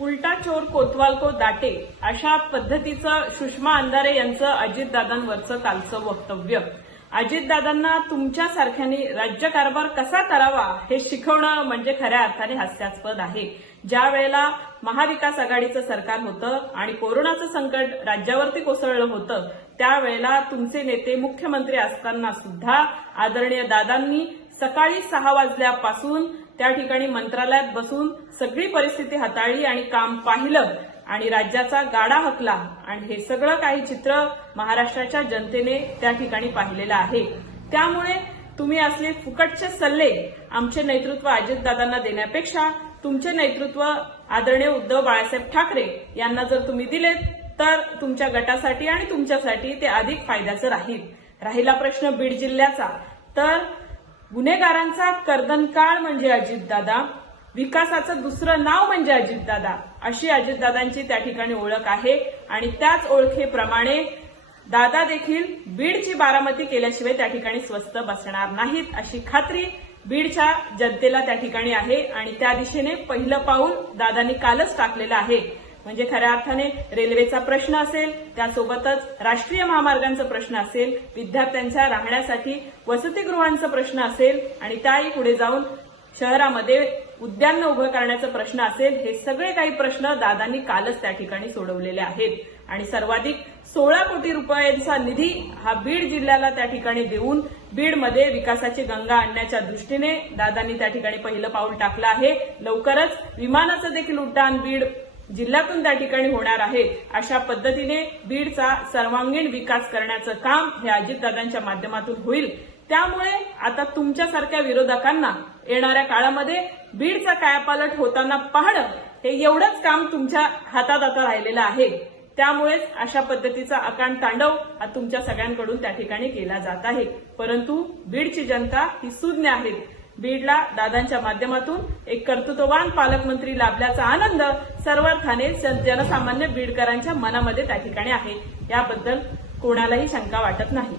उलटा चोर कोतवाल को दाटे अशा पद्धतीचं सुषमा अंधारे यांचं अजितदादांवरचं कालचं वक्तव्य. अजितदादांना तुमच्यासारख्याने राज्यकारभार कसा करावा हे शिकवणं म्हणजे खऱ्या अर्थाने हास्यास्पद आहे. ज्या वेळेला महाविकास आघाडीचं सरकार होतं आणि कोरोनाचं संकट राज्यावरती कोसळलं होतं त्यावेळेला तुमचे नेते मुख्यमंत्री असताना सुद्धा आदरणीय दादांनी सकाळी सहा वाजल्यापासून त्या ठिकाणी मंत्रालयात बसून सगळी परिस्थिती हाताळली आणि काम पाहिलं आणि राज्याचा गाडा हकला. आणि हे सगळं काही चित्र महाराष्ट्राच्या जनतेने त्या ठिकाणी पाहिलेलं आहे. त्यामुळे तुम्ही असले फुकटचे सल्ले आमचे नेतृत्व अजितदादांना देण्यापेक्षा तुमचे नेतृत्व आदरणीय उद्धव बाळासाहेब ठाकरे यांना जर तुम्ही दिलेत तर तुमच्या गटासाठी आणि तुमच्यासाठी ते अधिक फायद्याचं राहील. राहिला प्रश्न बीड जिल्ह्याचा. तर गुन्हेगारांचा कर्दनकाळ म्हणजे अजितदादा विकासाचं दुसरं नाव म्हणजे अजितदादा अशी अजितदादांची त्या ठिकाणी ओळख आहे. आणि त्याच ओळखेप्रमाणे दादा देखील बीडची बारामती केल्याशिवाय त्या ठिकाणी स्वस्त बसणार नाहीत अशी खात्री बीडच्या जनतेला त्या ठिकाणी आहे. आणि त्या दिशेने पहिलं पाऊल दादांनी कालच टाकलेलं आहे. म्हणजे खऱ्या अर्थाने रेल्वेचा प्रश्न असेल त्यासोबतच राष्ट्रीय महामार्गांचा प्रश्न असेल विद्यार्थ्यांच्या राहण्यासाठी वसतिगृहांचा प्रश्न असेल आणि त्याही पुढे जाऊन शहरामध्ये उद्यान उभं करण्याचा प्रश्न असेल हे सगळे काही प्रश्न दादांनी कालच त्या ठिकाणी सोडवलेले आहेत. आणि सर्वाधिक सोळा कोटी रुपयांचा निधी हा बीड जिल्ह्याला त्या ठिकाणी देऊन बीडमध्ये विकासाची गंगा आणण्याच्या दृष्टीने दादांनी त्या ठिकाणी पहिलं पाऊल टाकलं आहे. लवकरच विमानाचं देखील उड्डाण बीड जिल्ह्यातून त्या ठिकाणी होणार आहे. अशा पद्धतीने बीडचा सर्वांगीण विकास करण्याचं काम हे अजितदादांच्या माध्यमातून होईल. त्यामुळे आता तुमच्यासारख्या विरोधकांना येणाऱ्या काळामध्ये बीडचा कायापालट होताना पाहणं हे एवढंच काम तुमच्या हातात आता राहिलेलं आहे. त्यामुळेच अशा पद्धतीचा अकांड तांडव हा तुमच्या सगळ्यांकडून त्या ठिकाणी केला जात आहे. परंतु बीडची जनता ही सुज्ञ आहेत. बीडला दादांच्या माध्यमातून एक कर्तृत्ववान पालकमंत्री लाभल्याचा आनंद सर्वार्थाने जनसामान्य बीडकरांच्या मनामध्ये त्या ठिकाणी आहे. याबद्दल कोणालाही शंका वाटत नाही.